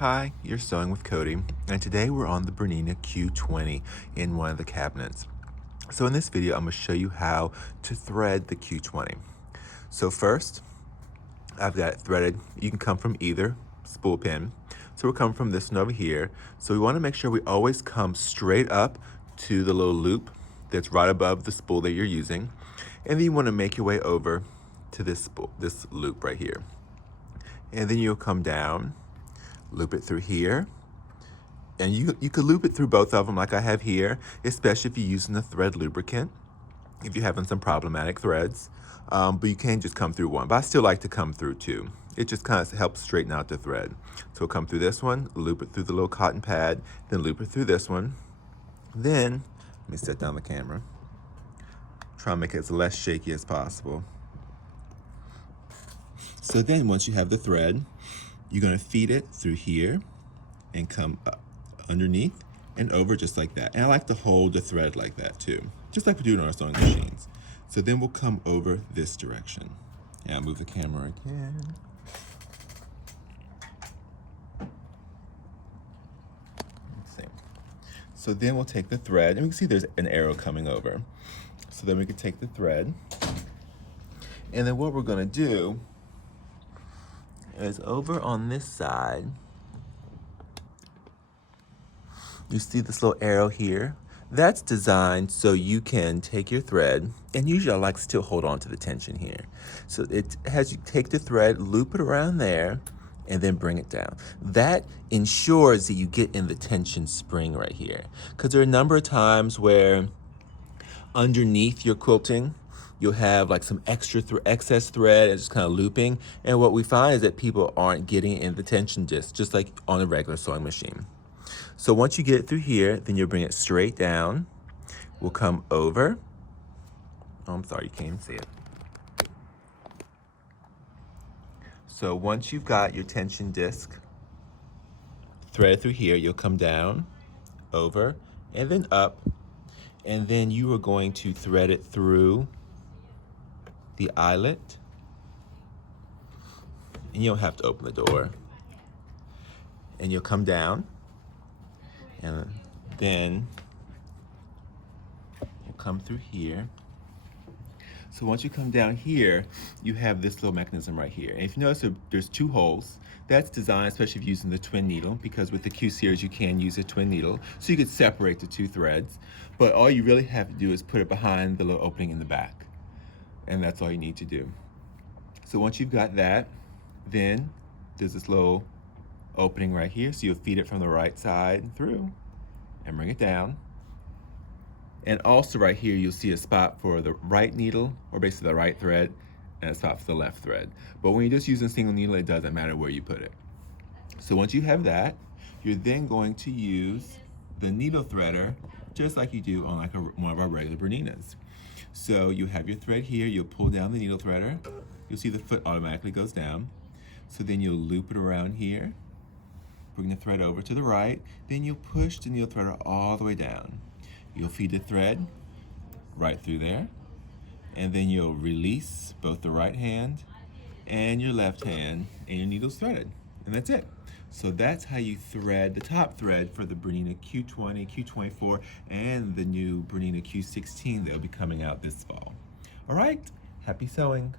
Hi, you're sewing with Cody, and today we're on the BERNINA Q20 in one of the cabinets. So in this video, I'm going to show you how to thread the Q20. So first, I've got it threaded. You can come from either spool pin. So we're coming from this one over here. So we want to make sure we always come straight up to the little loop that's right above the spool that you're using. And then you want to make your way over to this spool, this loop right here. And then you'll come down, loop it through here, and you could loop it through both of them like I have here, especially if you're using a thread lubricant, if you're having some problematic threads, but you can't just come through one. But I still like to come through two. It just kind of helps straighten out the thread. So we'll come through this one, loop it through the little cotton pad, then loop it through this one. Then, let me set down the camera. Try and make it as less shaky as possible. So then once you have the thread, you're going to feed it through here and come up underneath and over just like that. And I like to hold the thread like that too, just like we do on our sewing machines. So then we'll come over this direction. And I'll move the camera again. Let's see. So then we'll take the thread, and we can see there's an arrow coming over. So then we can take the thread, and then what we're going to do is over on this side, you see this little arrow here? That's designed so you can take your thread, and usually I like to still hold on to the tension here. So it has you take the thread, loop it around there, and then bring it down. That ensures that you get in the tension spring right here. Because there are a number of times where underneath your quilting, you'll have like some excess thread and just kind of looping. And what we find is that people aren't getting in the tension just like on a regular sewing machine. So once you get it through here, then you'll bring it straight down. We'll come over. Oh, I'm sorry, you can't even see it. So once you've got your tension disc threaded through here, you'll come down, over, and then up. And then you are going to thread it through the eyelet, and you don't have to open the door. And you'll come down, and then you'll come through here. So once you come down here, you have this little mechanism right here. And if you notice, there's two holes. That's designed especially if you're using the twin needle, because with the Q series you can use a twin needle, so you could separate the two threads. But all you really have to do is put it behind the little opening in the back. And that's all you need to do. So once you've got that, then there's this little opening right here. So you'll feed it from the right side through and bring it down. And also right here, you'll see a spot for the right needle, or basically the right thread, and a spot for the left thread. But when you're just using a single needle, it doesn't matter where you put it. So once you have that, you're then going to use the needle threader just like you do on like one of our regular Berninas. So you have your thread here, you'll pull down the needle threader, you'll see the foot automatically goes down. So then you'll loop it around here, bring the thread over to the right, then you'll push the needle threader all the way down. You'll feed the thread right through there, and then you'll release both the right hand and your left hand, and your needle's threaded, and that's it. So that's how you thread the top thread for the BERNINA Q20, Q24, and the new BERNINA Q16 that'll be coming out this fall. All right, happy sewing.